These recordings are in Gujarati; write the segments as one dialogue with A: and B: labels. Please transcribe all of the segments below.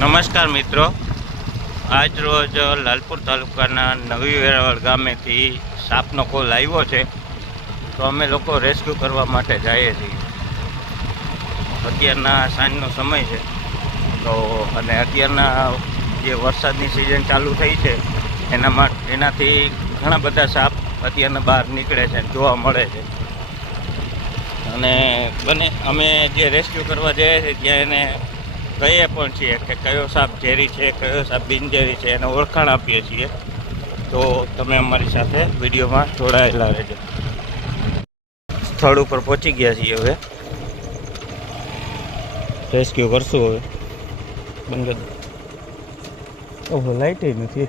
A: નમસ્કાર મિત્રો. આજ રોજ લાલપુર તાલુકાના નવી વેરાવળ ગામેથી સાપનો કોલ આવ્યો છે. તો અમે લોકો રેસ્ક્યુ કરવા માટે જઈએ છીએ. અત્યારના સાંજનો સમય છે. તો અને અત્યારના જે વરસાદની સિઝન ચાલુ થઈ છે, એના માટે એનાથી ઘણા બધા સાપ અત્યારના બહાર નીકળે છે જોવા મળે છે. અને બને, અમે જે રેસ્ક્યુ કરવા જઈએ છીએ, ત્યાં એને કહીએ પણ છીએ કે કયો સાપ ઝેરી છે કયો સાપ બિનઝેરી છે એને ઓળખાણ આપીએ છીએ. તો તમે અમારી સાથે વિડીયોમાં જોડાયેલા રહેજો. સ્થળ ઉપર પહોંચી ગયા છીએ હવે. રેસ્ક્યુ કરશું હવે. બંધ કરી. ઓહો લાઈટ નથી.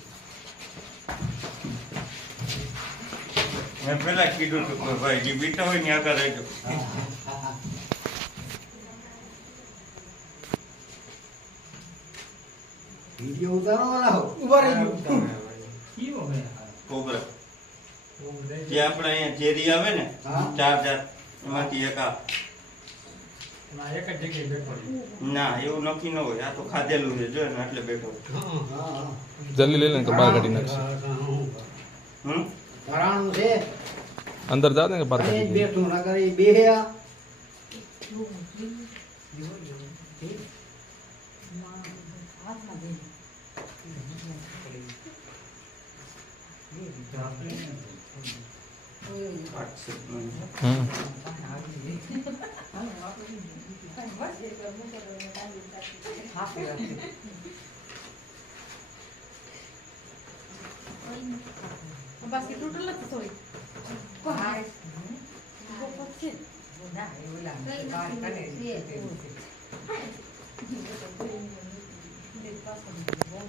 A: મેં પેલા કીધું હતું કે ભાઈ જે બીટા હોય ને આગળ રહેજો.
B: વિડિયો ઉતારો વાળા હો
A: કોબરા. જે આપણે અહીંયા ચેરી આવે ને ચાર ચાર એમાંથી એક આ ના એવું નક્કી ન હોય. આ તો ખાધેલું છે જો ને એટલે બેઠો
B: હા
C: જલ્દી લઈ લે તો બહાર કાઢી નાખશે.
A: હમ?
B: ઘરાણું છે
C: અંદર જા દે ને બહાર
B: એ જ
C: કાઢી દે.
B: બેઠું ના કરે બે આ
C: હમ
D: બાસ્કેટ તૂટેલ નથી થોડી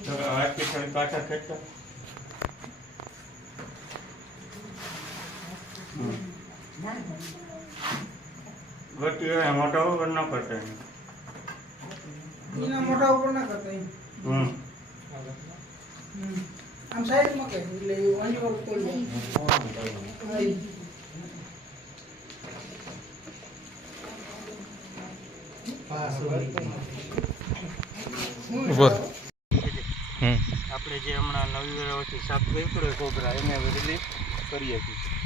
A: તો આજથી થોડી પાછા ખેંચો ગોટી હોય મોટા ઉપર ન કરતા એને.
E: એના મોઢા ઉપર ના કરતા એમ.
A: હમ
E: હમ. આમ સાઈડમાં કે એટલે
A: આપણે જે હમણાં નવી વેરાવળથી સાફ કર્યું કોબરા એને બદલી કરીએ છીએ